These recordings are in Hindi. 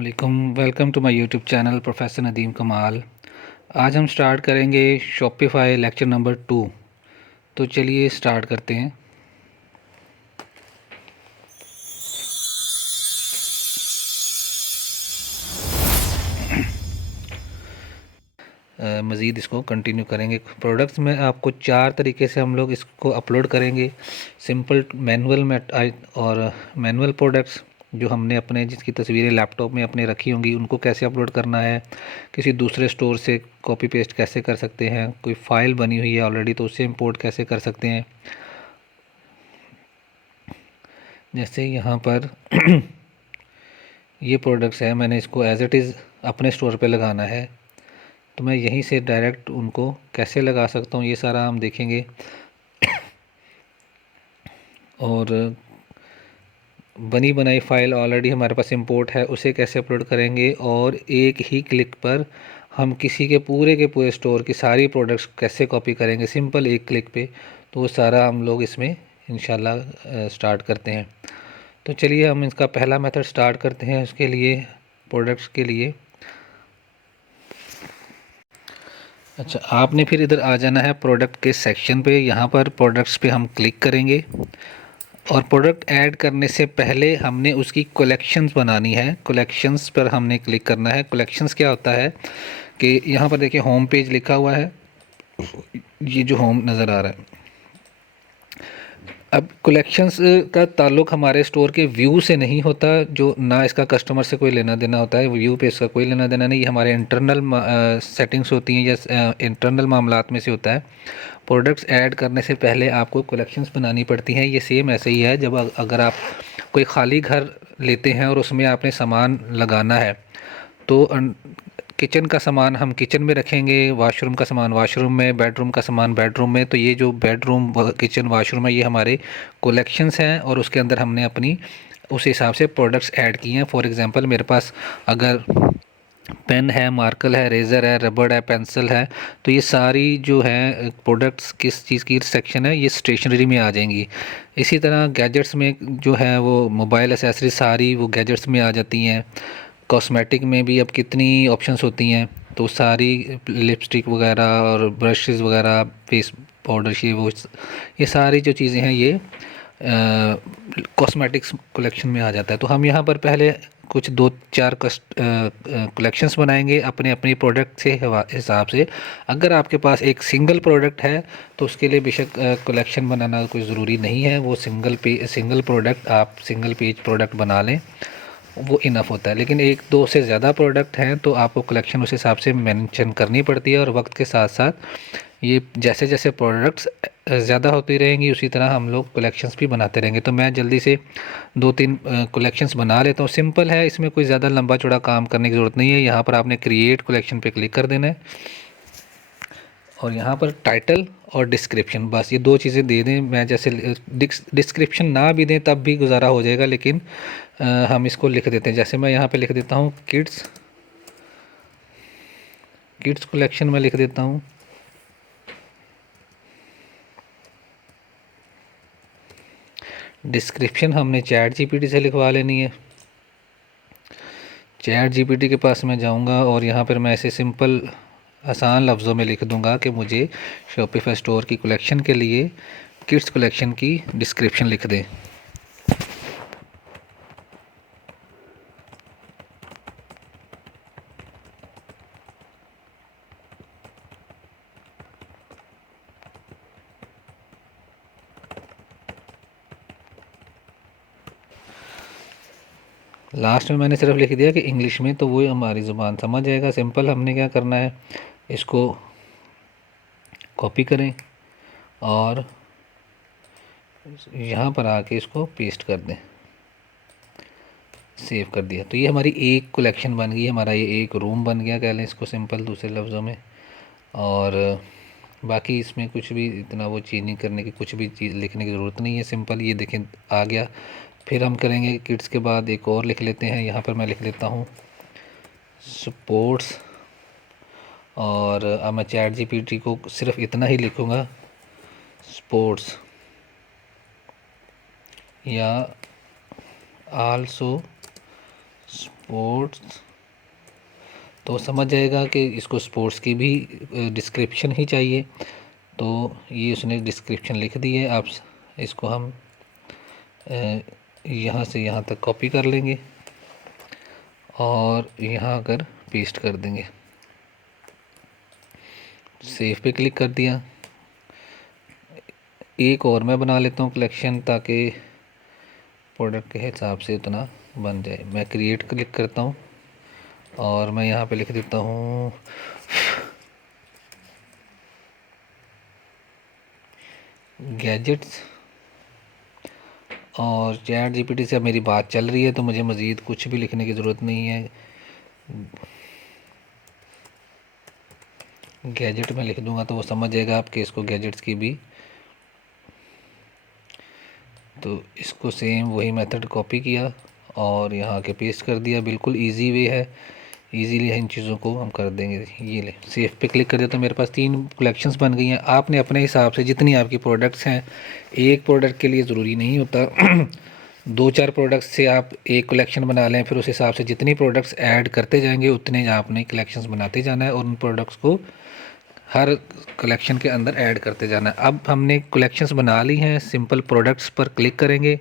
अस्सलामुअलैकुम, welcome to my YouTube channel professor Nadeem Kamal. आज हम स्टार्ट करेंगे शॉपिफाई लेक्चर नंबर 2। तो चलिए स्टार्ट करते हैं। मज़ीद इसको कंटिन्यू करेंगे। प्रोडक्ट्स में आपको 4 तरीके से हम लोग इसको अपलोड करेंगे। सिंपल, मैनुअल में और मैनुअल प्रोडक्ट्स जो हमने अपने जिसकी तस्वीरें लैपटॉप में अपने रखी होंगी उनको कैसे अपलोड करना है, किसी दूसरे स्टोर से कॉपी पेस्ट कैसे कर सकते हैं, कोई फ़ाइल बनी हुई है ऑलरेडी तो उससे इंपोर्ट कैसे कर सकते हैं। जैसे यहाँ पर ये प्रोडक्ट्स है, मैंने इसको एज़ इट इज़ अपने स्टोर पे लगाना है तो मैं यहीं से डायरेक्ट उनको कैसे लगा सकता हूँ ये सारा हम देखेंगे। और बनी बनाई फ़ाइल ऑलरेडी हमारे पास इंपोर्ट है उसे कैसे अपलोड करेंगे, और एक ही क्लिक पर हम किसी के पूरे स्टोर की सारी प्रोडक्ट्स कैसे कॉपी करेंगे सिंपल एक क्लिक पे। तो वो सारा हम लोग इसमें इंशाल्लाह स्टार्ट करते हैं। तो चलिए हम इसका पहला मेथड स्टार्ट करते हैं। उसके लिए प्रोडक्ट्स के लिए अच्छा, आपने फिर इधर आ जाना है प्रोडक्ट के सेक्शन पे। यहाँ पर प्रोडक्ट्स पे हम क्लिक करेंगे और प्रोडक्ट ऐड करने से पहले हमने उसकी कलेक्शंस बनानी है। कलेक्शंस पर हमने क्लिक करना है। कलेक्शंस क्या होता है कि यहाँ पर देखिए होम पेज लिखा हुआ है, ये जो होम नज़र आ रहा है। अब कलेक्शंस का ताल्लुक़ हमारे स्टोर के व्यू से नहीं होता, जो ना इसका कस्टमर से कोई लेना देना होता है, व्यू पे इसका कोई लेना देना नहीं। ये हमारे इंटरनल सेटिंग्स होती हैं या इंटरनल मामलात में से होता है। प्रोडक्ट्स ऐड करने से पहले आपको कलेक्शंस बनानी पड़ती हैं। ये सेम ऐसे ही है, जब अगर आप कोई ख़ाली घर लेते हैं और उसमें आपने सामान लगाना है तो किचन का सामान हम किचन में रखेंगे, वॉशरूम का सामान वॉशरूम में, बेडरूम का सामान बेडरूम में। तो ये जो बेडरूम किचन वॉशरूम है ये हमारे कलेक्शंस हैं और उसके अंदर हमने अपनी उस हिसाब से प्रोडक्ट्स ऐड किए हैं। फॉर एग्जांपल मेरे पास अगर पेन है, मार्कर है, रेज़र है, रबड़ है, पेंसिल है, तो ये सारी जो है प्रोडक्ट्स किस चीज़ की सेक्शन है, ये स्टेशनरी में आ जाएंगी। इसी तरह गैजेट्स में जो है वो मोबाइल एसेसरी सारी वो गैजेट्स में आ जाती हैं। कॉस्मेटिक में भी अब कितनी ऑप्शंस होती हैं, तो सारी लिपस्टिक वगैरह और ब्रशेज़ वगैरह, फेस पाउडर, ये सारी जो चीज़ें हैं ये कॉस्मेटिक्स कलेक्शन में आ जाता है। तो हम यहाँ पर पहले कुछ 2-4 कलेक्शंस बनाएंगे अपने अपने प्रोडक्ट से हिसाब से। अगर आपके पास एक सिंगल प्रोडक्ट है तो उसके लिए बेशक कलेक्शन बनाना कोई ज़रूरी नहीं है। वो सिंगल प्रोडक्ट आप सिंगल पेज प्रोडक्ट बना लें, वो इनफ होता है। लेकिन 1-2 से ज़्यादा प्रोडक्ट हैं तो आपको कलेक्शन उस हिसाब से मेंशन करनी पड़ती है। और वक्त के साथ साथ ये जैसे जैसे प्रोडक्ट्स ज़्यादा होती रहेंगी उसी तरह हम लोग कलेक्शंस भी बनाते रहेंगे। तो मैं जल्दी से 2-3 कलेक्शंस बना लेता हूँ। सिंपल है, इसमें कोई ज़्यादा लंबा चौड़ा काम करने की ज़रूरत नहीं है। यहाँ पर आपने क्रिएट कलेक्शन पे क्लिक कर देना है और यहाँ पर टाइटल और डिस्क्रिप्शन, बस ये 2 चीज़ें दे दें। मैं जैसे डिस्क्रिप्शन ना भी दें तब भी गुजारा हो जाएगा, लेकिन हम इसको लिख देते हैं। जैसे मैं यहाँ पे लिख देता हूँ किड्स कलेक्शन में लिख देता हूँ। डिस्क्रिप्शन हमने चैट जीपीटी से लिखवा लेनी है। चैट जीपीटी के पास मैं जाऊंगा और यहाँ पर मैं ऐसे सिंपल आसान लफ्ज़ों में लिख दूंगा कि मुझे शॉपिफाई स्टोर की कलेक्शन के लिए किड्स कलेक्शन की डिस्क्रिप्शन लिख दें। लास्ट में मैंने सिर्फ लिख दिया कि इंग्लिश में, तो वो हमारी ज़ुबान समझ जाएगा। सिंपल हमने क्या करना है, इसको कॉपी करें और यहाँ पर आके इसको पेस्ट कर दें। सेव कर दिया तो ये हमारी एक कलेक्शन बन गई, हमारा ये एक रूम बन गया कह लें इसको सिंपल दूसरे लफ्ज़ों में। और बाकी इसमें कुछ भी इतना वो चेंजिंग करने की, कुछ भी चीज़ लिखने की ज़रूरत नहीं है। सिंपल ये देखें आ गया। फिर हम करेंगे किड्स के बाद एक और लिख लेते हैं। यहाँ पर मैं लिख लेता हूँ स्पोर्ट्स, और अब मैं चैट जीपीटी को सिर्फ इतना ही लिखूँगा स्पोर्ट्स, या आल्सो स्पोर्ट्स, तो समझ जाएगा कि इसको स्पोर्ट्स की भी डिस्क्रिप्शन ही चाहिए। तो ये उसने डिस्क्रिप्शन लिख दी है। आप इसको हम यहाँ से यहाँ तक कॉपी कर लेंगे और यहाँ अगर पेस्ट कर देंगे, सेव पे क्लिक कर दिया। एक और मैं बना लेता हूँ कलेक्शन, ताकि प्रोडक्ट के हिसाब से इतना बन जाए। मैं क्रिएट क्लिक करता हूँ और मैं यहाँ पे लिख देता हूँ गैजेट्स। और चैट जीपीटी से अब मेरी बात चल रही है, तो मुझे मज़ीद कुछ भी लिखने की ज़रूरत नहीं है। गैजेट में लिख दूंगा तो वो समझ जाएगा आपके इसको गैजेट्स की भी। तो इसको सेम वही मेथड कॉपी किया और यहाँ के पेस्ट कर दिया। बिल्कुल इजी वे है, इजीली इन चीज़ों को हम कर देंगे। ये ले, सेव पे क्लिक कर दिया तो मेरे पास 3 कलेक्शंस बन गई हैं। आपने अपने हिसाब से जितनी आपकी प्रोडक्ट्स हैं, एक प्रोडक्ट के लिए ज़रूरी नहीं होता 2-4 प्रोडक्ट्स से आप एक कलेक्शन बना लें, फिर उस हिसाब से जितनी प्रोडक्ट्स ऐड करते जाएंगे उतने आपने कलेक्शंस बनाते जाना है और उन प्रोडक्ट्स को हर कलेक्शन के अंदर ऐड करते जाना है। अब हमने कलेक्शंस बना ली हैं, सिंपल प्रोडक्ट्स पर क्लिक करेंगे।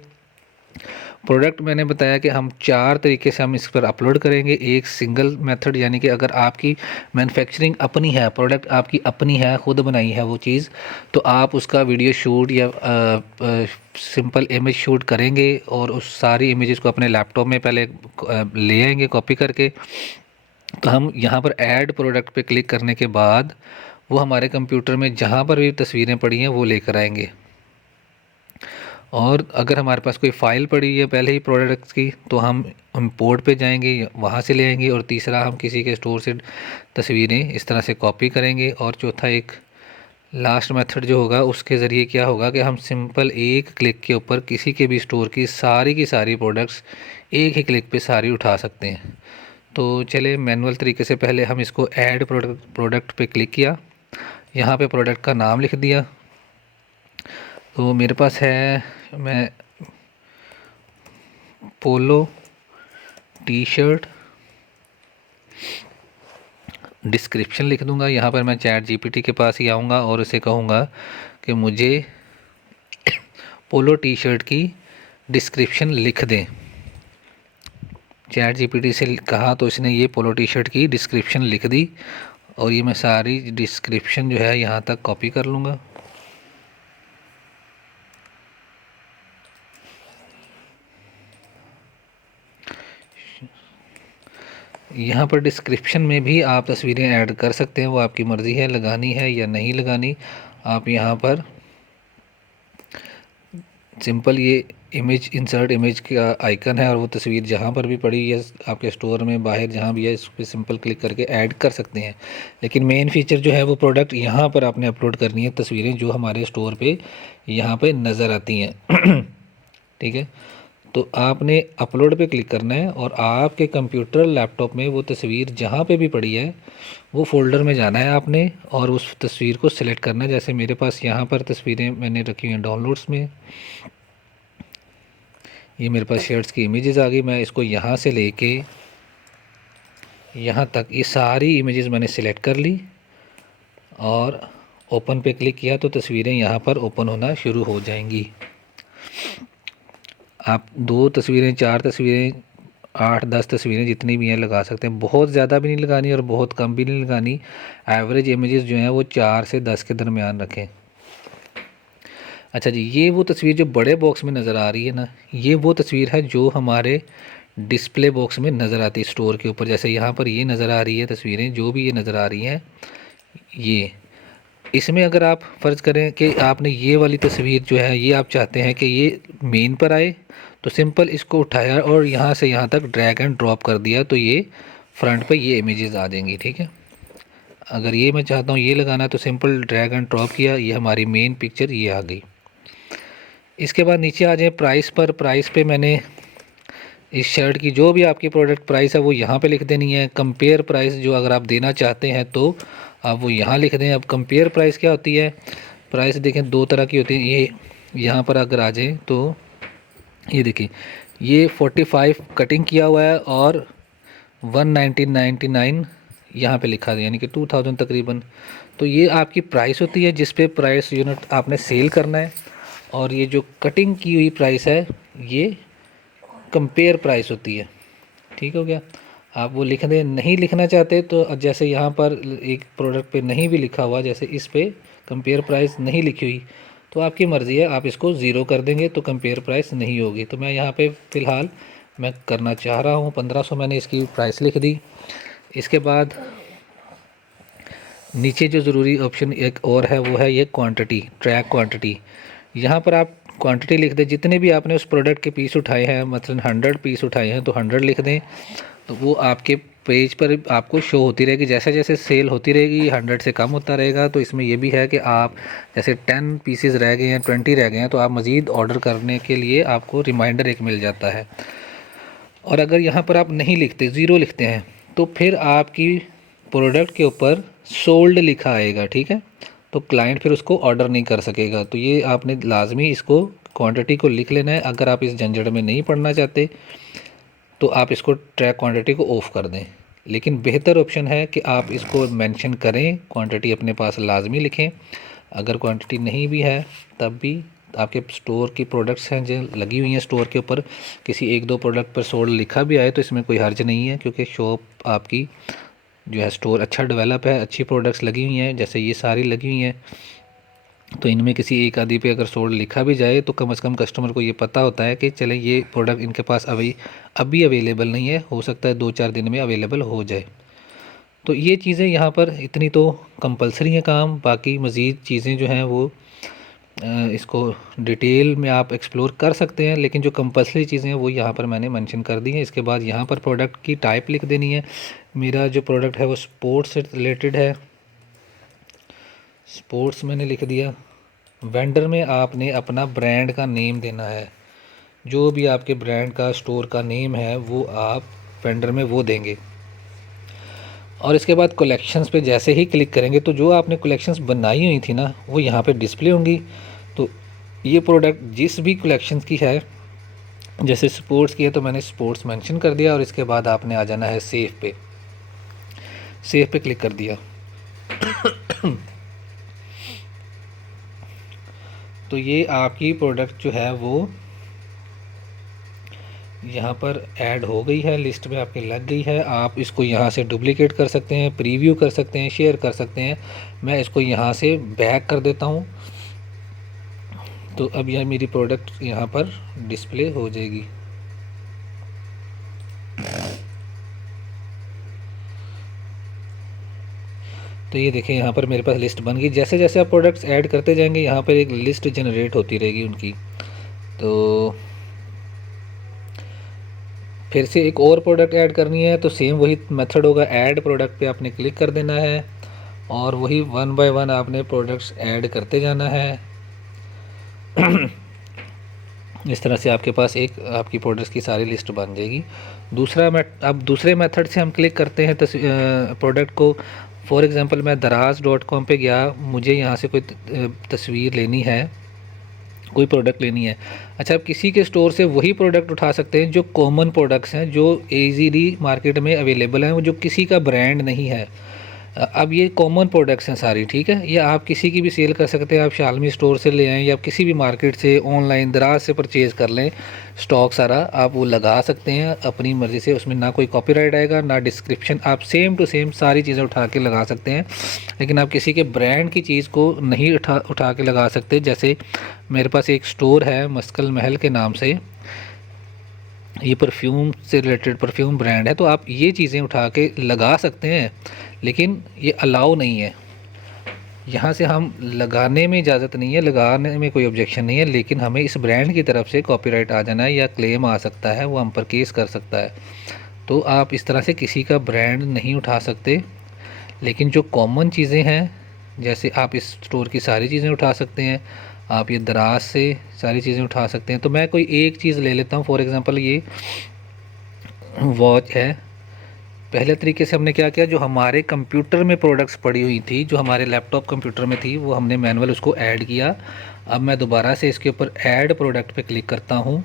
प्रोडक्ट मैंने बताया कि हम 4 तरीके से हम इस पर अपलोड करेंगे। एक सिंगल मेथड, यानी कि अगर आपकी मैन्युफैक्चरिंग अपनी है, प्रोडक्ट आपकी अपनी है, ख़ुद बनाई है वो चीज़, तो आप उसका वीडियो शूट या सिंपल इमेज शूट करेंगे और उस सारी इमेजेस को अपने लैपटॉप में पहले ले आएंगे कॉपी करके। तो हम यहाँ पर ऐड प्रोडक्ट पे क्लिक करने के बाद वो हमारे कंप्यूटर में जहाँ पर भी तस्वीरें पड़ी हैं वो लेकर आएंगे। और अगर हमारे पास कोई फ़ाइल पड़ी है पहले ही प्रोडक्ट्स की, तो हम इंपोर्ट पे जाएंगे, वहाँ से ले आएंगे। और तीसरा, हम किसी के स्टोर से तस्वीरें इस तरह से कॉपी करेंगे। और चौथा, एक लास्ट मेथड जो होगा, उसके ज़रिए क्या होगा कि हम सिंपल एक क्लिक के ऊपर किसी के भी स्टोर की सारी प्रोडक्ट्स एक ही क्लिक पे सारी उठा सकते हैं। तो चले मैनुअल तरीके से पहले हम इसको ऐड प्रोडक्ट पे क्लिक किया, यहाँ पे प्रोडक्ट का नाम लिख दिया। तो मेरे पास है, मैं पोलो टी शर्ट, डिस्क्रिप्शन लिख दूंगा। यहाँ पर मैं चैट जीपीटी के पास ही आऊँगा और उसे कहूँगा कि मुझे पोलो टी शर्ट की डिस्क्रिप्शन लिख दें। चैट जीपीटी से कहा तो इसने ये पोलो टी शर्ट की डिस्क्रिप्शन लिख दी। और ये मैं सारी डिस्क्रिप्शन जो है यहाँ तक कॉपी कर लूँगा। यहाँ पर डिस्क्रिप्शन में भी आप तस्वीरें ऐड कर सकते हैं, वो आपकी मर्ज़ी है लगानी है या नहीं लगानी। आप यहाँ पर सिंपल ये इमेज, इंसर्ट इमेज का आइकन है और वो तस्वीर जहाँ पर भी पड़ी है आपके स्टोर में बाहर जहाँ भी है, इस पर सिंपल क्लिक करके ऐड कर सकते हैं। लेकिन मेन फीचर जो है वो प्रोडक्ट यहाँ पर आपने अपलोड करनी है, तस्वीरें जो हमारे स्टोर पे यहाँ पे नज़र आती हैं ठीक है। तो आपने अपलोड पे क्लिक करना है और आपके कंप्यूटर लैपटॉप में वो तस्वीर जहाँ पे भी पड़ी है वो फ़ोल्डर में जाना है आपने और उस तस्वीर को सिलेक्ट करना है। जैसे मेरे पास यहाँ पर तस्वीरें मैंने रखी हुई हैं डाउनलोड्स में, ये मेरे पास शर्ट्स की इमेजेस आ गई। मैं इसको यहाँ से लेके यहाँ तक ये सारी इमेजेस मैंने सिलेक्ट कर ली और ओपन पे क्लिक किया तो तस्वीरें यहाँ पर ओपन होना शुरू हो जाएंगी। आप 2 तस्वीरें, 4 तस्वीरें, 8-10 तस्वीरें जितनी भी हैं लगा सकते हैं। बहुत ज़्यादा भी नहीं लगानी और बहुत कम भी नहीं लगानी। एवरेज इमेजेस जो हैं वो 4 से 10 के दरमियान रखें। अच्छा जी, ये वो तस्वीर जो बड़े बॉक्स में नज़र आ रही है ना, ये वो तस्वीर है जो हमारे डिस्प्ले बॉक्स में नज़र आती है स्टोर के ऊपर। जैसे यहाँ पर ये नज़र आ रही है तस्वीरें, जो भी ये नज़र आ रही हैं, ये इसमें अगर आप फ़र्ज़ करें कि आपने ये वाली तस्वीर जो है ये आप चाहते हैं कि ये मेन पर आए, तो सिंपल इसको उठाया और यहाँ से यहाँ तक ड्रैग एंड ड्रॉप कर दिया तो ये फ्रंट पे ये इमेजेस आ जाएंगी। ठीक है, अगर ये मैं चाहता हूँ ये लगाना तो सिंपल ड्रैग एंड ड्रॉप किया, ये हमारी मेन पिक्चर ये आ गई। इसके बाद नीचे आ जाए प्राइस पर। प्राइस पे मैंने इस शर्ट की जो भी आपकी प्रोडक्ट प्राइस है वो यहाँ पे लिख देनी है। कंपेयर प्राइस जो अगर आप देना चाहते हैं तो आप वो यहाँ लिख दें। अब कंपेयर प्राइस क्या होती है, प्राइस देखें 2 तरह की होती है। ये यहाँ पर अगर आ जाए तो ये देखिए, ये 45 कटिंग किया हुआ है और 1999 यहाँ पे लिखा है, यानी कि 2000 तकरीबन। तो ये आपकी प्राइस होती है जिस पे प्राइस यूनिट आपने सेल करना है, और ये जो कटिंग की हुई प्राइस है ये कंपेयर प्राइस होती है। ठीक हो गया। आप वो लिख दें, नहीं लिखना चाहते तो जैसे यहाँ पर एक प्रोडक्ट पे नहीं भी लिखा हुआ, जैसे इस पे कंपेयर प्राइस नहीं लिखी हुई, तो आपकी मर्ज़ी है, आप इसको ज़ीरो कर देंगे तो कंपेयर प्राइस नहीं होगी। तो मैं यहाँ पे फ़िलहाल मैं करना चाह रहा हूँ 1500, मैंने इसकी प्राइस लिख दी। इसके बाद नीचे जो ज़रूरी ऑप्शन एक और है वो है ये क्वांटिटी, ट्रैक क्वांटिटी। यहाँ पर आप क्वांटिटी लिख दें, जितने भी आपने उस प्रोडक्ट के पीस उठाए हैं, मतलब 100 पीस उठाए हैं तो 100 लिख दें। तो वो आपके पेज पर आपको शो होती रहेगी, जैसे जैसे सेल होती रहेगी 100 से कम होता रहेगा। तो इसमें ये भी है कि आप जैसे 10 पीसेस रह गए हैं, 20 रह गए हैं, तो आप मज़ीद ऑर्डर करने के लिए आपको रिमाइंडर एक मिल जाता है। और अगर यहाँ पर आप नहीं लिखते, ज़ीरो लिखते हैं, तो फिर आपकी प्रोडक्ट के ऊपर सोल्ड लिखा आएगा। ठीक है, तो क्लाइंट फिर उसको ऑर्डर नहीं कर सकेगा। तो ये आपने लाजमी इसको क्वांटिटी को लिख लेना है। अगर आप इस झंझट में नहीं पढ़ना चाहते तो आप इसको ट्रैक क्वांटिटी को ऑफ़ कर दें, लेकिन बेहतर ऑप्शन है कि आप इसको मेंशन करें, क्वांटिटी अपने पास लाजमी लिखें। अगर क्वांटिटी नहीं भी है तब भी आपके स्टोर की प्रोडक्ट्स हैं जो लगी हुई हैं स्टोर के ऊपर, किसी एक दो प्रोडक्ट पर सोल्ड लिखा भी आए तो इसमें कोई हर्ज नहीं है, क्योंकि शॉप आपकी जो है स्टोर अच्छा डेवलप है, अच्छी प्रोडक्ट्स लगी हुई हैं, जैसे ये सारी लगी हुई हैं। तो इनमें किसी एक आदि पे अगर सोल्ड लिखा भी जाए तो कम से कम कस्टमर को ये पता होता है कि चले ये प्रोडक्ट इनके पास अभी अवेलेबल नहीं है, हो सकता है 2-4 दिन में अवेलेबल हो जाए। तो ये चीज़ें यहाँ पर इतनी तो कंपलसरी हैं काम। बाकी मज़ीद चीज़ें जो हैं वो इसको डिटेल में आप एक्सप्लोर कर सकते हैं, लेकिन जो कंपलसरी चीज़ें हैं वो यहाँ पर मैंने मेंशन कर दी हैं। इसके बाद यहाँ पर प्रोडक्ट की टाइप लिख देनी है। मेरा जो प्रोडक्ट है वो स्पोर्ट्स से रिलेटेड है, स्पोर्ट्स मैंने लिख दिया। वेंडर में आपने अपना ब्रांड का नेम देना है, जो भी आपके ब्रांड का स्टोर का नेम है वो आप वेंडर में वो देंगे। और इसके बाद कलेक्शंस पे जैसे ही क्लिक करेंगे तो जो आपने कलेक्शंस बनाई हुई थी ना वो यहाँ पे डिस्प्ले होंगी। तो ये प्रोडक्ट जिस भी कलेक्शंस की है, जैसे स्पोर्ट्स की है तो मैंने स्पोर्ट्स मेंशन कर दिया, और इसके बाद आपने आ जाना है सेव पे, सेव पे क्लिक कर दिया। तो ये आपकी प्रोडक्ट जो है वो यहाँ पर ऐड हो गई है, लिस्ट में आपके लग गई है। आप इसको यहाँ से डुप्लिकेट कर सकते हैं, प्रीव्यू कर सकते हैं, शेयर कर सकते हैं। मैं इसको यहाँ से बैक कर देता हूँ, तो अब यह मेरी प्रोडक्ट यहाँ पर डिस्प्ले हो जाएगी। तो ये देखें यहाँ पर मेरे पास लिस्ट बन गई। जैसे जैसे आप प्रोडक्ट्स ऐड करते जाएंगे यहाँ पर एक लिस्ट जनरेट होती रहेगी उनकी। तो फिर से एक और प्रोडक्ट ऐड करनी है तो सेम वही मेथड होगा, ऐड प्रोडक्ट पे आपने क्लिक कर देना है, और वही 1 बाय 1 आपने प्रोडक्ट्स ऐड करते जाना है। इस तरह से आपके पास एक आपकी प्रोडक्ट्स की सारी लिस्ट बन जाएगी। अब दूसरे मेथड से हम क्लिक करते हैं प्रोडक्ट को। फॉर एग्ज़ाम्पल मैं दराज.com पे गया, मुझे यहाँ से कोई तस्वीर लेनी है, कोई प्रोडक्ट लेनी है। अच्छा, आप किसी के स्टोर से वही प्रोडक्ट उठा सकते हैं जो कॉमन प्रोडक्ट्स हैं, जो ईजीली मार्केट में अवेलेबल हैं, वो जो किसी का ब्रांड नहीं है। अब ये कॉमन प्रोडक्ट्स हैं सारी, ठीक है। ये आप किसी की भी सेल कर सकते हैं, आप शालमी स्टोर से ले आएँ या आप किसी भी मार्केट से ऑनलाइन दराज से परचेज़ कर लें, स्टॉक सारा आप वो लगा सकते हैं अपनी मर्ज़ी से। उसमें ना कोई कॉपीराइट आएगा ना डिस्क्रिप्शन, आप सेम टू सेम सारी चीज़ें उठा के लगा सकते हैं। लेकिन आप किसी के ब्रांड की चीज़ को नहीं उठा के लगा सकते। जैसे मेरे पास एक स्टोर है मस्कल महल के नाम से, ये परफ्यूम से रिलेटेड परफ्यूम ब्रांड है, तो आप ये चीज़ें उठा के लगा सकते हैं, लेकिन ये अलाउ नहीं है। यहाँ से हम लगाने में इजाज़त नहीं है, लगाने में कोई ऑब्जेक्शन नहीं है, लेकिन हमें इस ब्रांड की तरफ से कॉपीराइट आ जाना है या क्लेम आ सकता है, वो हम पर केस कर सकता है। तो आप इस तरह से किसी का ब्रांड नहीं उठा सकते। लेकिन जो कॉमन चीज़ें हैं, जैसे आप इस स्टोर की सारी चीज़ें उठा सकते हैं, आप ये दराज से सारी चीज़ें उठा सकते हैं। तो मैं कोई एक चीज़ ले लेता हूँ, फॉर एग्ज़ाम्पल ये वॉच है। पहले तरीके से हमने क्या किया, जो हमारे कंप्यूटर में प्रोडक्ट्स पड़ी हुई थी, जो हमारे लैपटॉप कंप्यूटर में थी, वो हमने मैनुअल उसको ऐड किया। अब मैं दोबारा से इसके ऊपर ऐड प्रोडक्ट पे क्लिक करता हूँ।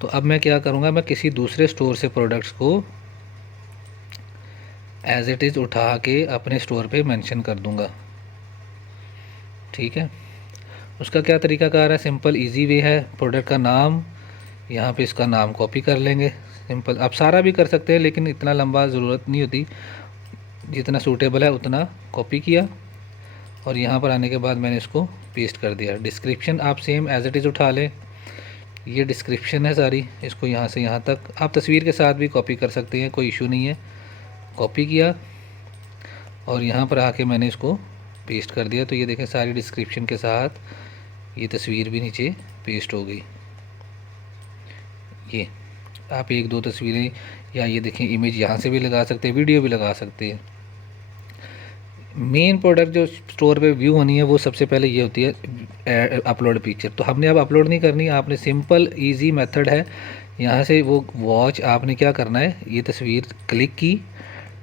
तो अब मैं क्या करूँगा, मैं किसी दूसरे स्टोर से प्रोडक्ट्स को एज इट इज़ उठा के अपने स्टोर पे मेंशन कर दूंगा। ठीक है, उसका क्या तरीकाकार है, सिंपल इजी वे है। प्रोडक्ट का नाम, यहाँ पे इसका नाम कॉपी कर लेंगे, सिंपल। आप सारा भी कर सकते हैं लेकिन इतना लंबा ज़रूरत नहीं होती, जितना सूटेबल है उतना कॉपी किया और यहाँ पर आने के बाद मैंने इसको पेस्ट कर दिया। डिस्क्रिप्शन आप सेम एज इट इज़ उठा लें, ये डिस्क्रिप्शन है सारी, इसको यहाँ से यहाँ तक आप तस्वीर के साथ भी कॉपी कर सकते हैं, कोई इशू नहीं है। कॉपी किया और यहाँ पर आके मैंने इसको पेस्ट कर दिया। तो ये देखें सारी डिस्क्रिप्शन के साथ ये तस्वीर भी नीचे पेस्ट हो गई। ये आप एक दो तस्वीरें या ये देखें इमेज यहाँ से भी लगा सकते हैं, वीडियो भी लगा सकते हैं। मेन प्रोडक्ट जो स्टोर पे व्यू होनी है वो सबसे पहले ये होती है अपलोड पिक्चर। तो हमने अब अपलोड नहीं करनी, आपने सिंपल इजी मेथड है, यहाँ से वो वॉच आपने क्या करना है, ये तस्वीर क्लिक की,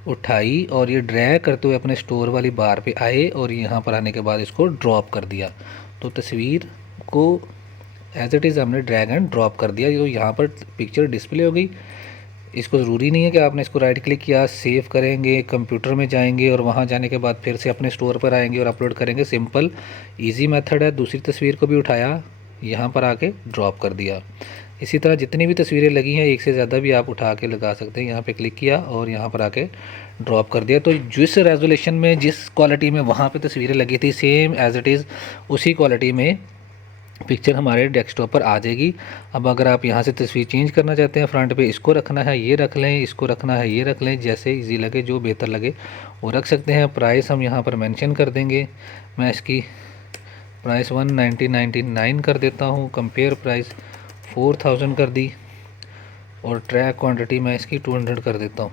उठाई और ये ड्रैग करते हुए अपने स्टोर वाली बार पे आए और यहाँ पर आने के बाद इसको ड्रॉप कर दिया। तो तस्वीर को एज इट इज़ हमने ड्रैग एंड ड्रॉप कर दिया, तो यहाँ पर पिक्चर डिस्प्ले हो गई। इसको ज़रूरी नहीं है कि आपने इसको राइट क्लिक किया, सेव करेंगे, कंप्यूटर में जाएंगे और वहाँ जाने के बाद फिर से अपने स्टोर पर आएंगे और अपलोड करेंगे। सिंपल इजी मेथड है। दूसरी तस्वीर को भी उठाया, यहाँ पर आके ड्रॉप कर दिया। इसी तरह जितनी भी तस्वीरें लगी हैं, एक से ज़्यादा भी आप उठा के लगा सकते हैं। यहाँ पे क्लिक किया और यहाँ पर आके ड्रॉप कर दिया। तो जिस रेजोल्यूशन में, जिस क्वालिटी में वहाँ पे तस्वीरें लगी थी, सेम एज इट इज़ उसी क्वालिटी में पिक्चर हमारे डेस्कटॉप पर आ जाएगी। अब अगर आप यहाँ से तस्वीर चेंज करना चाहते हैं, फ्रंट पे इसको रखना है ये रख लें, इसको रखना है ये रख लें, जैसे इजी लगे, जो बेहतर लगे वो रख सकते हैं। प्राइस हम यहाँ पर मेंशन कर देंगे। मैं इसकी प्राइस 199 कर देता हूँ, कंपेयर प्राइस 4000 कर दी और ट्रैक क्वांटिटी मैं इसकी 200 कर देता हूँ।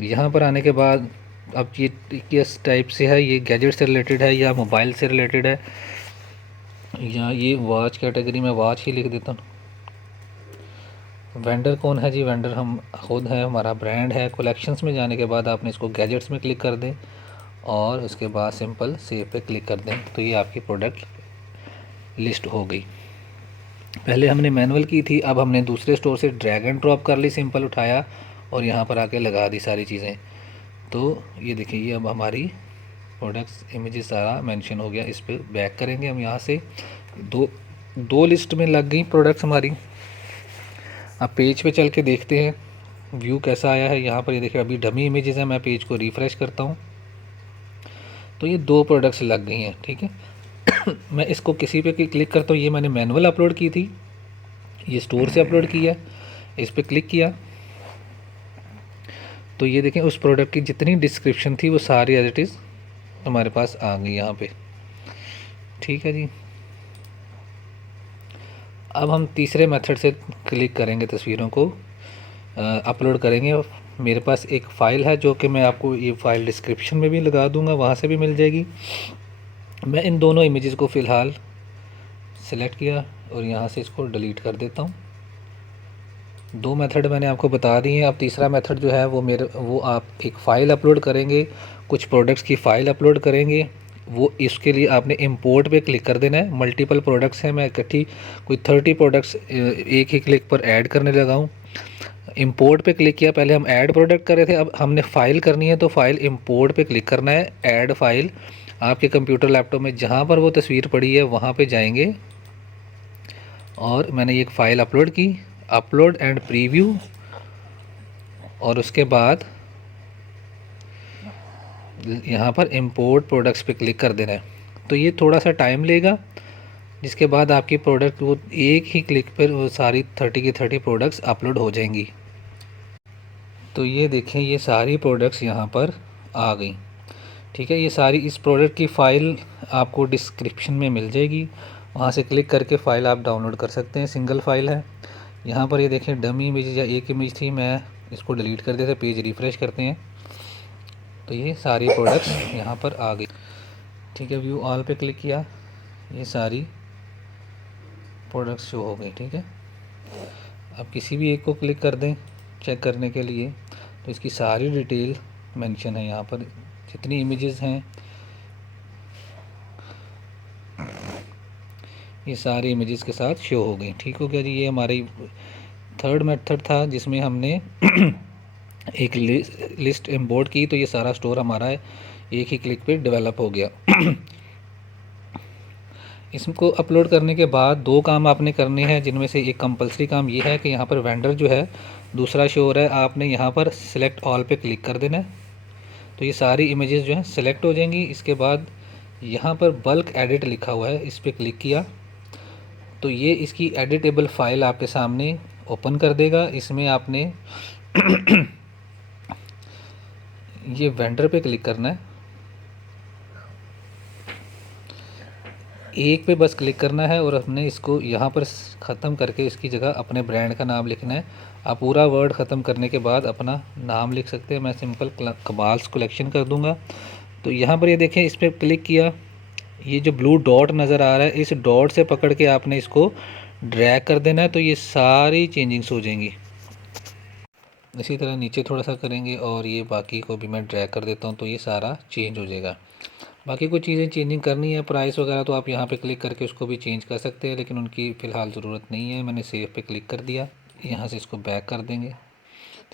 यहाँ पर आने के बाद अब ये किस टाइप से है, ये गैजेट से रिलेटेड है या मोबाइल से रिलेटेड है, या ये वॉच कैटेगरी में वॉच ही लिख देता हूँ। वेंडर कौन है जी, वेंडर हम खुद हैं, हमारा ब्रांड है। कलेक्शंस में जाने के बाद आपने इसको गैजेट्स में क्लिक कर दें और उसके बाद सिंपल सेव पे क्लिक कर दें, तो ये आपकी प्रोडक्ट लिस्ट हो गई। पहले हमने मैनुअल की थी, अब हमने दूसरे स्टोर से ड्रैग एंड ड्रॉप कर ली, सिंपल उठाया और यहाँ पर आके लगा दी सारी चीज़ें। तो ये देखिए, ये अब हमारी प्रोडक्ट्स इमेजेस सारा मेंशन हो गया। इस पर बैक करेंगे हम, यहाँ से दो लिस्ट में लग गई प्रोडक्ट्स हमारी। अब पेज पे चल के देखते हैं व्यू कैसा आया है। यहाँ पर ये देखिए अभी डमी इमेजेस हैं, मैं पेज को रिफ़्रेश करता हूँ तो ये 2 प्रोडक्ट्स लग गई हैं। ठीक है मैं इसको किसी पे क्लिक करता हूँ, ये मैंने मैनुअल अपलोड की थी, ये स्टोर से अपलोड की है। इस पर क्लिक किया तो ये देखें उस प्रोडक्ट की जितनी डिस्क्रिप्शन थी वो सारी एज इट इज़ हमारे पास आ गई यहाँ पे। ठीक है जी, अब हम तीसरे मेथड से क्लिक करेंगे, तस्वीरों को अपलोड करेंगे। मेरे पास एक फ़ाइल है जो कि मैं आपको ये फ़ाइल डिस्क्रिप्शन में भी लगा दूंगा, वहाँ से भी मिल जाएगी। मैं इन दोनों इमेजेस को फ़िलहाल सिलेक्ट किया और यहाँ से इसको डिलीट कर देता हूँ। 2 मेथड मैंने आपको बता दी हैं। अब तीसरा मेथड जो है वो आप एक फ़ाइल अपलोड करेंगे, कुछ प्रोडक्ट्स की फ़ाइल अपलोड करेंगे। वो इसके लिए आपने इंपोर्ट पे क्लिक कर देना है। मल्टीपल प्रोडक्ट्स हैं, मैं इकट्ठी कोई 30 प्रोडक्ट्स एक ही क्लिक पर ऐड करने लगा हूँ। इंपोर्ट पे क्लिक किया, पहले हम ऐड प्रोडक्ट कर रहे थे, अब हमने फ़ाइल करनी है तो फ़ाइल इंपोर्ट पे क्लिक करना है। ऐड फाइल, आपके कंप्यूटर लैपटॉप में जहाँ पर वो तस्वीर पड़ी है वहाँ पे जाएंगे और मैंने एक फ़ाइल अपलोड की, अपलोड एंड प्रीव्यू, और उसके बाद यहाँ पर इंपोर्ट प्रोडक्ट्स पे क्लिक कर देना है। तो ये थोड़ा सा टाइम लेगा, जिसके बाद आपकी प्रोडक्ट वो एक ही क्लिक पर वो सारी 30 की 30 प्रोडक्ट्स अपलोड हो जाएंगी। तो ये देखें, ये सारी प्रोडक्ट्स यहाँ पर आ गई। ठीक है, ये सारी इस प्रोडक्ट की फ़ाइल आपको डिस्क्रिप्शन में मिल जाएगी, वहाँ से क्लिक करके फ़ाइल आप डाउनलोड कर सकते हैं। सिंगल फ़ाइल है। यहाँ पर ये देखें डमी इमेज या एक इमेज थी, मैं इसको डिलीट कर देते, पेज रिफ़्रेश करते हैं तो ये सारी प्रोडक्ट्स यहाँ पर आ गई। ठीक है, व्यू ऑल पे क्लिक किया, ये सारी प्रोडक्ट्स शो हो गई। ठीक है, अब किसी भी एक को क्लिक कर दें चेक करने के लिए, तो इसकी सारी डिटेल मेंशन है यहाँ पर, जितनी इमेजेस हैं ये सारी इमेजेस के साथ शो हो गई। ठीक हो गया जी, ये हमारी थर्ड मेथड था जिसमें हमने एक लिस्ट इंपोर्ट की तो ये सारा स्टोर हमारा एक ही क्लिक पे डेवलप हो गया। इसको अपलोड करने के बाद दो काम आपने करने हैं, जिनमें से एक कंपलसरी काम ये है कि यहाँ पर वेंडर जो है दूसरा शो हो रहा है, आपने यहाँ पर सिलेक्ट ऑल पे क्लिक कर देना है। तो ये सारी इमेजेस जो हैं सिलेक्ट हो जाएंगी। इसके बाद यहाँ पर बल्क एडिट लिखा हुआ है, इस पर क्लिक किया तो ये इसकी एडिटेबल फाइल आपके सामने ओपन कर देगा। इसमें आपने ये वेंडर पे क्लिक करना है, एक पे बस क्लिक करना है और अपने इसको यहाँ पर ख़त्म करके इसकी जगह अपने ब्रांड का नाम लिखना है। आप पूरा वर्ड ख़त्म करने के बाद अपना नाम लिख सकते हैं। मैं सिंपल कबाल्स कलेक्शन कर दूँगा। तो यहाँ पर ये देखें, इस पर क्लिक किया, ये जो ब्लू डॉट नज़र आ रहा है, इस डॉट से पकड़ के आपने इसको ड्रैग कर देना है, तो ये सारी चेंजिंग्स हो जाएंगी। इसी तरह नीचे थोड़ा सा करेंगे और ये बाकी को भी मैं ड्रैग कर देता हूँ, तो ये सारा चेंज हो जाएगा। बाकी कुछ चीज़ें चेंजिंग करनी है, प्राइस वगैरह तो आप यहाँ पे क्लिक करके उसको भी चेंज कर सकते हैं, लेकिन उनकी फ़िलहाल ज़रूरत नहीं है। मैंने सेव पे क्लिक कर दिया, यहाँ से इसको बैक कर देंगे।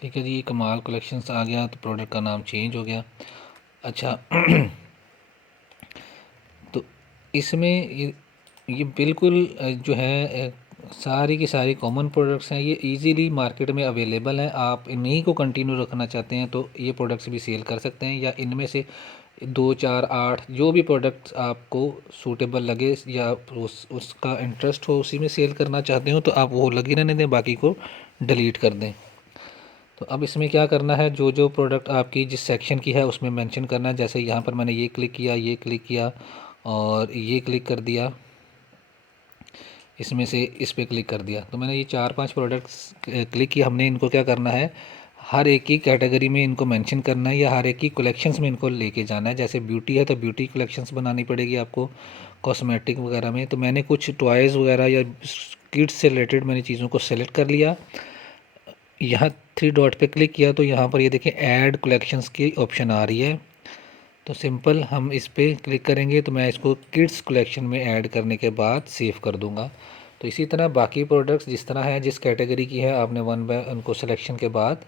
ठीक है जी, कमाल कलेक्शंस आ गया, तो प्रोडक्ट का नाम चेंज हो गया। अच्छा तो इसमें ये बिल्कुल जो है सारी की सारी कॉमन प्रोडक्ट्स हैं, ये इजीली मार्केट में अवेलेबल हैं। आप इन्हीं को कंटिन्यू रखना चाहते हैं तो ये प्रोडक्ट्स भी सेल कर सकते हैं, या इनमें से 2 4 8 जो भी प्रोडक्ट्स आपको सूटेबल लगे या उसका इंटरेस्ट हो उसी में सेल करना चाहते हो तो आप वो लगी रहने दें, बाकी को डिलीट कर दें। तो अब इसमें क्या करना है, जो जो प्रोडक्ट आपकी जिस सेक्शन की है उसमें मेंशन करना है। जैसे यहाँ पर मैंने ये क्लिक किया, ये क्लिक किया और ये क्लिक कर दिया, इसमें से इस पर क्लिक कर दिया। तो मैंने ये 4 5 प्रोडक्ट्स क्लिक किया। हमने इनको क्या करना है, हर एक की कैटेगरी में इनको मेंशन करना है या हर एक की कलेक्शंस में इनको लेके जाना है। जैसे ब्यूटी है तो ब्यूटी कलेक्शंस बनानी पड़ेगी आपको, कॉस्मेटिक वगैरह में। तो मैंने कुछ टॉयज़ वगैरह या किड्स से रिलेटेड मैंने चीज़ों को सेलेक्ट कर लिया। यहाँ 3 डॉट पे क्लिक किया तो यहाँ पर ये देखें ऐड कलेक्शंस की ऑप्शन आ रही है। तो सिंपल हम इस पर क्लिक करेंगे तो मैं इसको किड्स कलेक्शन में ऐड करने के बाद सेव कर दूँगा। तो इसी तरह बाकी प्रोडक्ट्स जिस तरह है, जिस कैटेगरी की है, आपने वन बाय उनको सिलेक्शन के बाद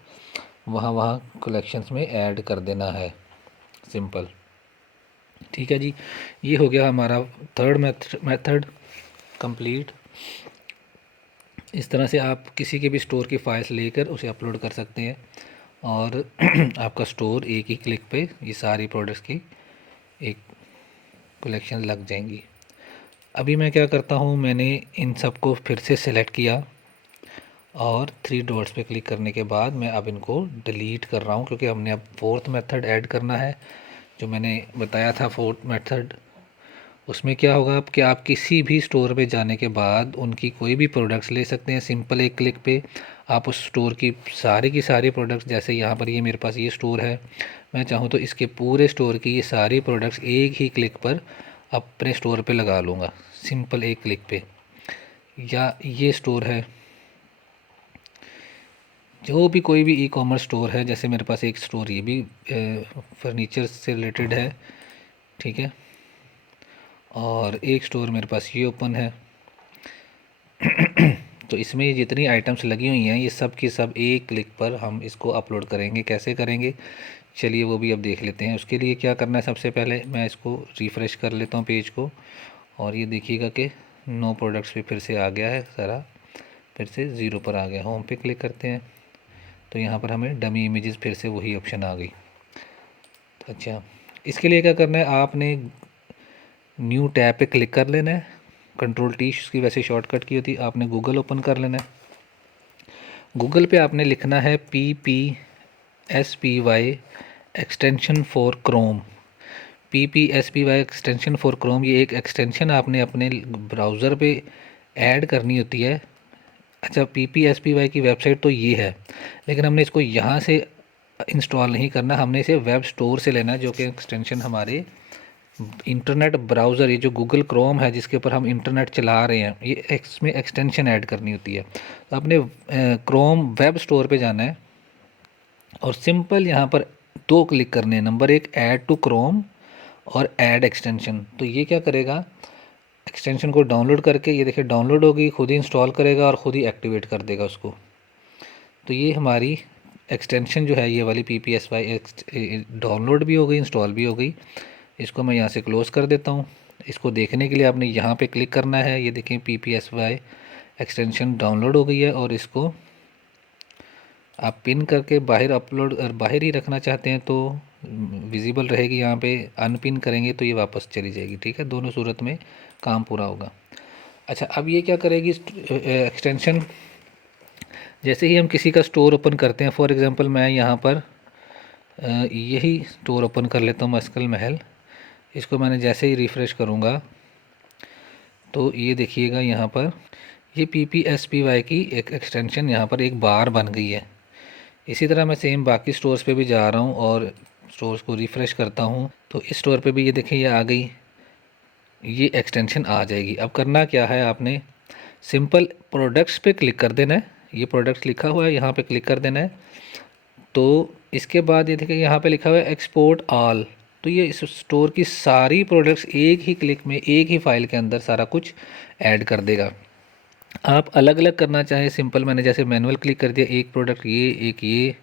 वहाँ कलेक्शंस में ऐड कर देना है, सिंपल। ठीक है जी, ये हो गया हमारा थर्ड मेथड कंप्लीट। इस तरह से आप किसी के भी स्टोर की फाइल्स लेकर उसे अपलोड कर सकते हैं और आपका स्टोर एक ही क्लिक पे ये सारी प्रोडक्ट्स की एक कलेक्शन लग जाएंगी। अभी मैं क्या करता हूँ, मैंने इन सबको फिर से सिलेक्ट किया और 3 डॉट्स पे क्लिक करने के बाद मैं अब इनको डिलीट कर रहा हूँ, क्योंकि हमने अब फोर्थ मेथड ऐड करना है। जो मैंने बताया था फोर्थ मेथड, उसमें क्या होगा कि आप किसी भी स्टोर पे जाने के बाद उनकी कोई भी प्रोडक्ट्स ले सकते हैं। सिंपल एक क्लिक पे आप उस स्टोर की सारी प्रोडक्ट्स, जैसे यहाँ पर ये मेरे पास ये स्टोर है, मैं चाहूँ तो इसके पूरे स्टोर की ये सारी प्रोडक्ट्स एक ही क्लिक पर अपने स्टोर पे लगा लूँगा, सिंपल एक क्लिक पे। या ये स्टोर है, जो भी कोई भी ई कॉमर्स स्टोर है, जैसे मेरे पास एक स्टोर ये भी फर्नीचर से रिलेटेड है, ठीक है, और एक स्टोर मेरे पास ये ओपन है। तो इसमें जितनी आइटम्स लगी हुई हैं ये सब की सब एक क्लिक पर हम इसको अपलोड करेंगे। कैसे करेंगे, चलिए वो भी अब देख लेते हैं। उसके लिए क्या करना है, सबसे पहले मैं इसको रिफ़्रेश कर लेता हूँ पेज को, और ये देखिएगा कि नो प्रोडक्ट्स पे फिर से आ गया है, सारा फिर से ज़ीरो पर आ गया। होम पे क्लिक करते हैं तो यहाँ पर हमें डमी इमेजेस फिर से वही ऑप्शन आ गई। अच्छा, इसके लिए क्या करना है, आपने न्यू टैब पे क्लिक कर लेना है, कंट्रोल टी उसकी वैसे शॉर्टकट की होती है। आपने गूगल ओपन कर लेना है, गूगल पे आपने लिखना है PPSPY extension for Chrome. PPSPY extension for Chrome, ये एक एक्सटेंशन आपने अपने ब्राउज़र पे ऐड करनी होती है। अच्छा, PPSPY की वेबसाइट तो ये है, लेकिन हमने इसको यहाँ से इंस्टॉल नहीं करना, हमने इसे वेब स्टोर से लेना है, जो कि एक्सटेंशन हमारे इंटरनेट ब्राउज़र, ये जो गूगल क्रोम है जिसके ऊपर हम इंटरनेट चला रहे हैं, ये इसमें एक्सटेंशन ऐड करनी होती है। तो आपने क्रोम वेब स्टोर पे जाना है और सिंपल यहाँ पर 2 क्लिक करने हैं। नंबर 1 ऐड टू क्रोम और ऐड एक्सटेंशन। तो ये क्या करेगा, एक्सटेंशन को डाउनलोड करके, ये देखिए डाउनलोड होगी, खुद ही इंस्टॉल करेगा और ख़ुद ही एक्टिवेट कर देगा उसको। तो ये हमारी एक्सटेंशन जो है ये वाली PPSY डाउनलोड भी हो गई, इंस्टॉल भी हो गई। इसको मैं यहाँ से क्लोज़ कर देता हूँ। इसको देखने के लिए आपने यहाँ पे क्लिक करना है। ये देखें PPSY एक्सटेंशन डाउनलोड हो गई है, और इसको आप पिन करके बाहर अपलोड, और बाहर ही रखना चाहते हैं तो विजिबल रहेगी यहाँ पे, अनपिन करेंगे तो ये वापस चली जाएगी। ठीक है, दोनों सूरत में काम पूरा होगा। अच्छा, अब ये क्या करेगी एक्सटेंशन, जैसे ही हम किसी का स्टोर ओपन करते हैं, फॉर एग्ज़ाम्पल मैं यहाँ पर यही स्टोर ओपन कर लेता हूँ, मस्कल महल। इसको मैंने जैसे ही रिफ़्रेश करूँगा तो ये देखिएगा यहाँ पर ये PPSPY की एक एक्सटेंशन यहाँ पर एक बार बन गई है। इसी तरह मैं सेम बाकी स्टोर्स पे भी जा रहा हूँ और स्टोर्स को रिफ़्रेश करता हूँ, तो इस स्टोर पे भी ये देखिए ये आ गई, ये एक्सटेंशन आ जाएगी। अब करना क्या है, आपने सिंपल प्रोडक्ट्स पे क्लिक कर देना है। ये प्रोडक्ट्स लिखा हुआ है, यहाँ पे क्लिक कर देना है। तो इसके बाद ये देखिए यहाँ पे लिखा हुआ है एक्सपोर्ट ऑल, तो ये इस स्टोर की सारी प्रोडक्ट्स एक ही क्लिक में, एक ही फाइल के अंदर सारा कुछ ऐड कर देगा। आप अलग अलग करना चाहें, सिंपल मैंने जैसे मैनुअल क्लिक कर दिया, एक प्रोडक्ट ये, एक ये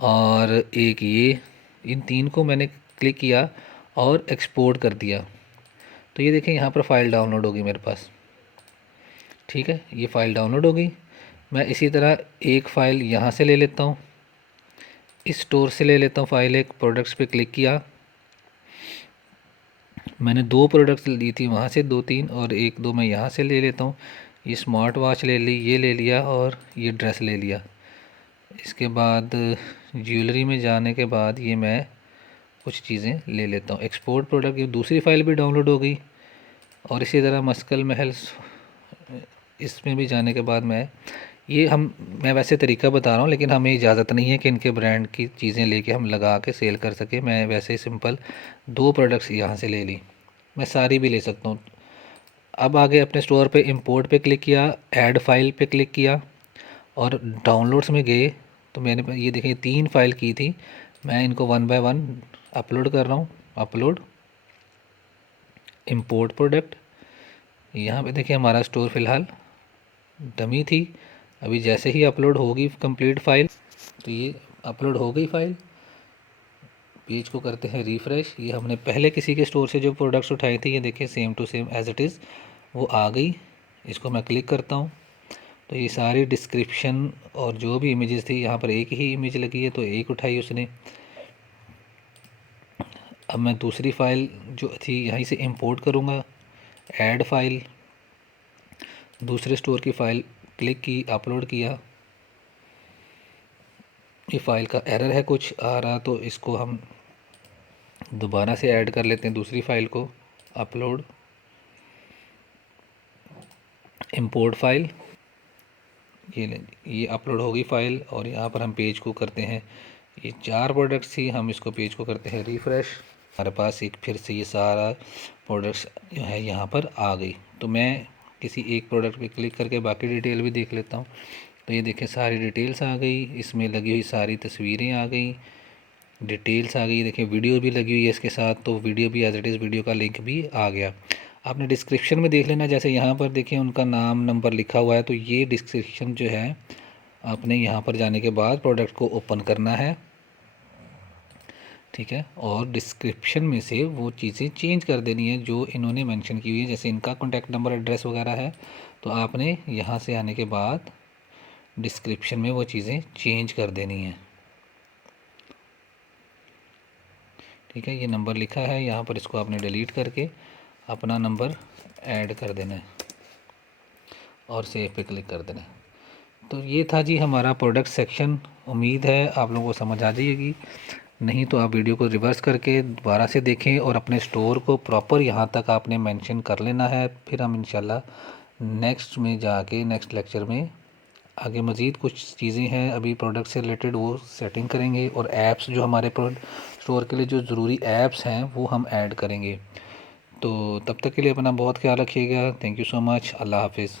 और एक ये, इन तीन को मैंने क्लिक किया और एक्सपोर्ट कर दिया। तो ये देखें यहाँ पर फ़ाइल डाउनलोड होगी मेरे पास। ठीक है, ये फ़ाइल डाउनलोड हो गई। मैं इसी तरह एक फ़ाइल यहाँ से ले लेता हूँ, इस स्टोर से ले लेता हूँ फ़ाइल, एक प्रोडक्ट्स पे क्लिक किया, मैंने दो प्रोडक्ट्स ली थी वहाँ से, दो तीन, और एक दो मैं यहाँ से ले लेता हूँ। ये स्मार्ट वॉच ले ली, ये ले लिया, और ये ड्रेस ले लिया। इसके बाद ज्वेलरी में जाने के बाद ये मैं कुछ चीज़ें ले लेता हूँ। एक्सपोर्ट प्रोडक्ट, ये दूसरी फ़ाइल भी डाउनलोड हो गई। और इसी तरह मस्कल महल, इसमें भी जाने के बाद मैं वैसे तरीका बता रहा हूँ, लेकिन हमें इजाज़त नहीं है कि इनके ब्रांड की चीज़ें लेके हम लगा के सेल कर सके। मैं वैसे ही सिंपल दो प्रोडक्ट्स यहाँ से ले ली, मैं सारी भी ले सकता हूँ। अब आगे अपने स्टोर पे इंपोर्ट पे क्लिक किया, ऐड फाइल पे क्लिक किया और डाउनलोड्स में गए, तो मैंने ये देखिए तीन फाइल की थी, मैं इनको वन बाय वन अपलोड कर रहा हूँ। अपलोड, इंपोर्ट प्रोडक्ट, यहाँ पे देखिए हमारा स्टोर फ़िलहाल डमी थी। अभी जैसे ही अपलोड होगी कंप्लीट फ़ाइल, तो ये अपलोड हो गई फ़ाइल। पेज को करते हैं रिफ़्रेश। ये हमने पहले किसी के स्टोर से जो प्रोडक्ट्स उठाए थे, ये देखिए same to same as it is वो आ गई। इसको मैं क्लिक करता हूँ तो ये सारी डिस्क्रिप्शन और जो भी इमेजेस थी, यहाँ पर एक ही इमेज लगी है तो एक उठाई उसने। अब मैं दूसरी फ़ाइल जो थी यहीं से इंपोर्ट करूँगा, ऐड फाइल, दूसरे स्टोर की फ़ाइल क्लिक की, अपलोड किया। ये फ़ाइल का एरर है कुछ आ रहा, तो इसको हम दोबारा से ऐड कर लेते हैं दूसरी फ़ाइल को। अपलोड, इंपोर्ट फ़ाइल, ये अपलोड होगी फ़ाइल। और यहाँ पर हम पेज को करते हैं, ये चार प्रोडक्ट्स थी, हम इसको पेज को करते हैं रिफ़्रेश। हमारे पास एक फिर से ये सारा प्रोडक्ट्स जो है यहाँ पर आ गई। तो मैं किसी एक प्रोडक्ट पे क्लिक करके बाकी डिटेल भी देख लेता हूँ। तो ये देखें सारी डिटेल्स आ गई, इसमें लगी हुई सारी तस्वीरें आ गई, डिटेल्स आ गई। देखें वीडियो भी लगी हुई है इसके साथ, तो वीडियो भी एज इट इज़ वीडियो का लिंक भी आ गया। आपने डिस्क्रिप्शन में देख लेना, जैसे यहाँ पर देखिए उनका नाम नंबर लिखा हुआ है, तो ये डिस्क्रिप्शन जो है आपने यहाँ पर जाने के बाद प्रोडक्ट को ओपन करना है। ठीक है, और डिस्क्रिप्शन में से वो चीज़ें चेंज कर देनी है जो इन्होंने मेंशन की हुई है, जैसे इनका कॉन्टैक्ट नंबर, एड्रेस वगैरह है, तो आपने यहाँ से आने के बाद डिस्क्रिप्शन में वो चीज़ें चेंज कर देनी है। ठीक है, ये नंबर लिखा है यहाँ पर, इसको आपने डिलीट करके अपना नंबर ऐड कर देना है और सेव पे क्लिक कर देना है। तो ये था जी हमारा प्रोडक्ट सेक्शन। उम्मीद है आप लोगों को समझ आ जाएगी, नहीं तो आप वीडियो को रिवर्स करके दोबारा से देखें और अपने स्टोर को प्रॉपर यहाँ तक आपने मेंशन कर लेना है। फिर हम इंशाल्लाह नेक्स्ट में जाके नेक्स्ट लेक्चर में आगे मज़ीद कुछ चीज़ें हैं अभी प्रोडक्ट से रिलेटेड, वो सेटिंग करेंगे, और ऐप्स जो हमारे स्टोर के लिए जो ज़रूरी ऐप्स हैं वो हम ऐड करेंगे। तो तब तक के लिए अपना बहुत ख्याल रखिएगा। Thank you so much. अल्लाह हाफिज़।